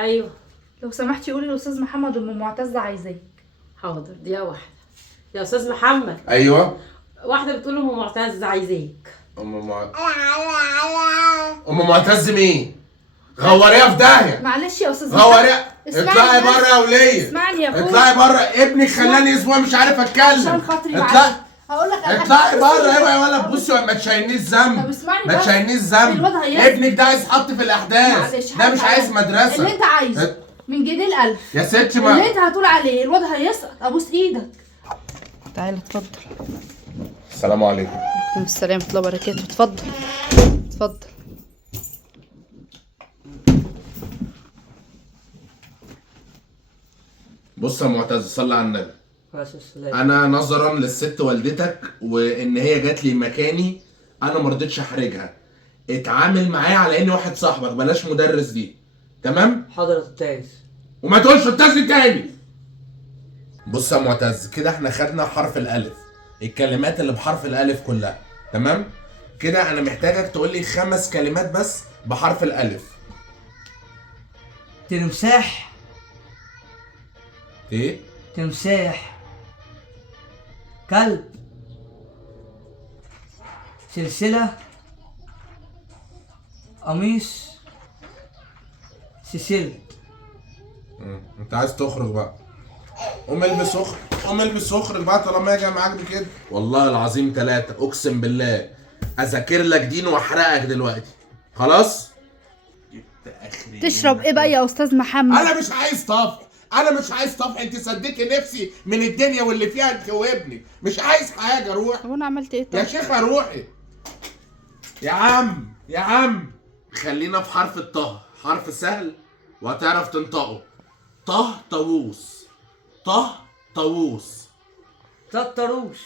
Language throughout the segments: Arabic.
ايوه. لو سمحتي قولي للاستاذ محمد ام معتزه عايزاك. حاضر، دي واحده. يا استاذ محمد. ايوه. واحده بتقول ام معتز عايزاك. ام معتز مين؟ غوريها في داهيه. معلش يا استاذ غوريها. اسمعني اطلعي بس. بره يا وليه. اسمعني يا اخويا. اطلعي بره، ابني خلاني اسبوع مش عارف اتكلم. عشان خاطري اطلعي. معلش. هقول لك على اطلعي حاجة. بره. ايوه يا ولد، بصي ما تشيلنيش ذنب. طب اسمعني ما بس. تشيلنيش ذنب. الواد هيصحى. ابنك ده عايز يتحط في الاحداث. معلش ده مش عايز مدرسه. اللي انت عايزه من جنيه ل1000 يا ستي. ما اللي انت هتقول عليه. الواد هيسقط، ابوس ايدك. تعالى اتفضل. السلام عليكم. وعليكم السلام ورحمه الله وبركاته. اتفضل اتفضل. بص يا معتز، صلي على النبي. ماشي السلام. انا نظرا للست والدتك وان هي جات لي مكاني، انا ما رضيتش احرجها. اتعامل معايا على اني واحد صاحبك، بلاش مدرس دي. تمام؟ حاضر يا استاذ. وما تقولش استاذ تاني. بص يا معتز، كده احنا خدنا حرف الالف، الكلمات اللي بحرف الالف كلها. تمام؟ كده انا محتاجك تقول لي 5 كلمات بس بحرف الالف. تمساح. ايه؟ تمساح. كلب. سلسلة. قميص. سلسلة. انت عايز تخرج بقى. قوم البس اخرج، قوم البس اخرج بقى طالما جاي معاك بكده. والله العظيم 3 اقسم بالله اذاكر لك دين واحرقك دلوقتي. خلاص؟ جبت اخري. تشرب ايه بقى يا استاذ محمد؟ انا مش عايز طفح، انا مش عايز طفح. انت صدقي نفسي من الدنيا واللي فيها انت وابنك. مش عايز حاجه. روح طب انا عملت ايه؟ يا طب شيخه، روحي. يا عم خلينا في حرف الطه. حرف سهل وهتعرف تنطقه. طه طاووس. طه طاووس. تطروش.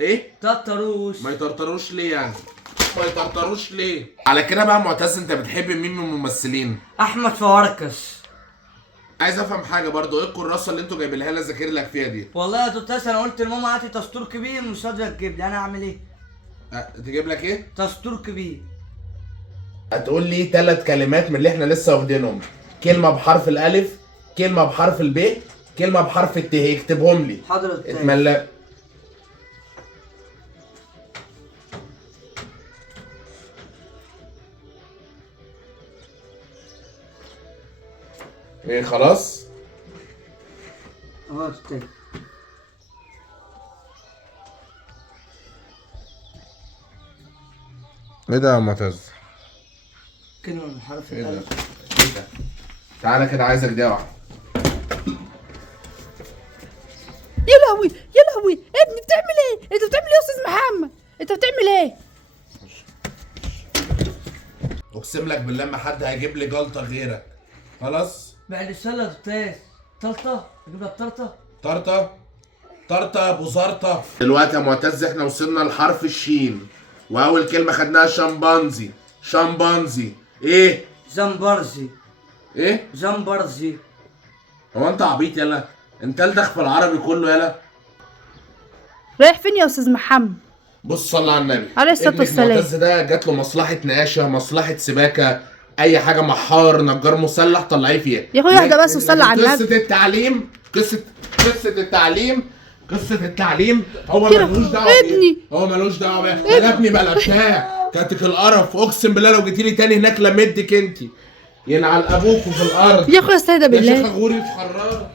ايه؟ تطروش. ما يطرطروش ليه يعني؟ ما يطرطروش ليه؟ على كده بقى معتز، انت بتحب مين من الممثلين؟ احمد فواركس. عايز افهم حاجه برضو، ايه الكراسه اللي انتوا جايبينها لي اذاكر لك فيها دي؟ والله يا توتاس انا قلت لماما هاتي دستور كبير مش راضيه تجيب لي، انا اعمل ايه؟ تجيب لك ايه؟ دستور كبير. هتقول لي 3 كلمات من اللي احنا لسه واخدينهم. كلمه بحرف الالف، كلمه بحرف الب، كلمه بحرف الت. اكتبهم لي. حاضر يا استاذ. اتملى. ايه خلاص؟ اه يا استاذ. ايه ده يا معتز؟ كلمة من حرف ايه ده؟ الألف. ايه ده؟ تعالى كده عايزك دي واحده. يا لهوي يا لهوي، ابني بتعمل ايه؟ انت بتعمل ايه يا استاذ محمد؟ انت بتعمل ايه؟ اقسم لك بالله ما حد هيجيب لي جلطه غيرك. خلاص؟ بعد السلة يا استاذ. طلطة. اجيب لك طرطة. طرطة ابو زرطة. دلوقتي يا معتز احنا وصلنا لحرف الشين، واول كلمه خدناها شمبانزي. شمبانزي. ايه؟ زمبرزي. ايه؟ زمبرزي. هو انت عبيط يالا؟ انت الدخ في العربي كله يالا. رايح فين يا استاذ محمد؟ بص صلى على النبي عليه الصلاة والسلام. المعتز ده جات له مصلحه نقاشه، مصلحه سباكه، اي حاجه، محار، نجار مسلح، طلعيه فيها. يا اخويا اهدى بس وصلي على النبي. قصه التعليم، قصه التعليم هو كده. ملوش دعوه ابني. هو ملوش دعوه بيه. ولا ابني بلا بتاع كاتك القرف. اقسم بالله لو جيتي لي تاني هناك لمدك انت ينعل ابوكوا في الارض. يا اخويا استهدى يا بالله. شيخه غوري في حراره.